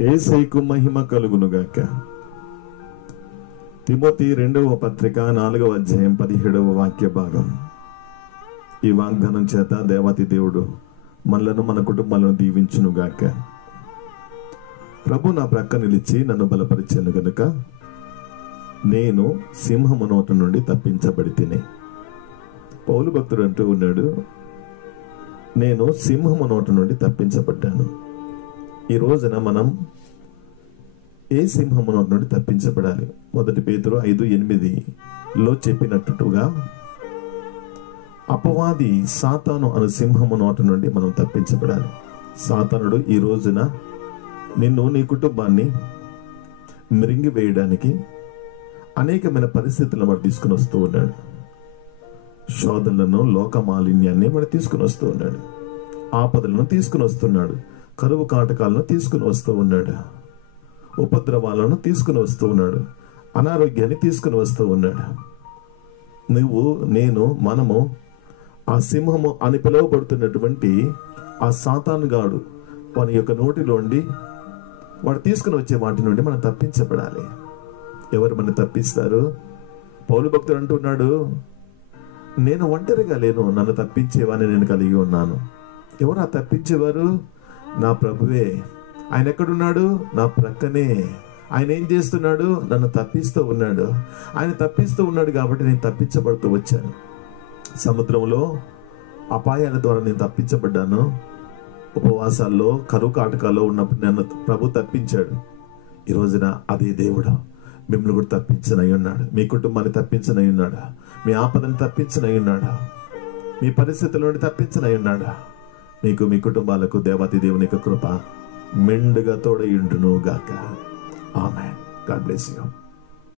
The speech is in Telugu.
యేసయ్యకు మహిమ కలుగునుగాక. తిమోతి 2వ పత్రిక 4వ అధ్యాయం 17వ వాక్య భాగం. ఈ వాగ్దానం చేత దేవాతి దేవుడు మనలను మన కుటుంబాలను దీవించునుగాక. ప్రభు నా ప్రక్క నిలిచి నన్ను బలపరిచాను గనుక నేను సింహము నోట నుండి తప్పించబడి తిని. పౌలు భక్తుడు అంటూ ఉన్నాడు, నేను సింహము నోట నుండి తప్పించబడ్డాను. ఈ రోజున మనం ఏ సింహము నోట నుండి తప్పించబడాలి? 1 పేతురు 5:8లో చెప్పినట్టుగా అపవాది సాతాను అను సింహము నోట నుండి మనం తప్పించబడాలి. సాతానుడు ఈ రోజున నిన్ను, నీ కుటుంబాన్ని మిరింగివేయడానికి అనేకమైన పరిస్థితులను మరి తీసుకుని వస్తూ ఉన్నాడు. శోధనలను, లోక మాలిన్యాన్ని మరి తీసుకుని వస్తూ ఉన్నాడు. ఆపదలను తీసుకుని వస్తున్నాడు. కరువు కాటకాలను తీసుకుని వస్తూ ఉన్నాడు. ఉపద్రవాలను తీసుకుని వస్తూ ఉన్నాడు. అనారోగ్యాన్ని తీసుకుని వస్తూ ఉన్నాడు. నువ్వు, నేను, మనము ఆ సింహము అని పిలువబడుతున్నటువంటి ఆ సాతాను గాడు వాని యొక్క నోటిలోండి వాడు తీసుకుని వచ్చే వాటి నుండి మనం తప్పించబడాలి. ఎవరు మనం తప్పిస్తారు? పౌలు భక్తుడు అంటున్నాడు, నేను ఒంటరిగా లేను, నన్ను తప్పించేవాని నేను కలిగి ఉన్నాను. ఎవరు ఆ తప్పించేవారు? నా ప్రభువే. ఆయన ఎక్కడున్నాడు? నా ప్రక్కనే. ఆయన ఏం చేస్తున్నాడు? నన్ను తప్పిస్తూ ఉన్నాడు. ఆయన తప్పిస్తూ ఉన్నాడు కాబట్టి నేను తప్పించబడుతూ వచ్చాను. సముద్రంలో అపాయాల ద్వారా నేను తప్పించబడ్డాను. ఉపవాసాల్లో, కరువు కాటకాల్లో ఉన్నప్పుడు నన్ను ప్రభు తప్పించాడు. ఈ రోజున అదే దేవుడు మిమ్మల్ని కూడా తప్పించనై ఉన్నాడు. మీ కుటుంబాన్ని తప్పించనై ఉన్నాడు. మీ ఆపదని తప్పించనై ఉన్నాడు. మీ పరిస్థితుల నుండి తప్పించనై ఉన్నాడు. మీకు, మీ కుటుంబాలకు దేవాతి దేవుని యొక్క కృప మెండుగా తోడయుండును గాక. ఆమేన్. God bless you.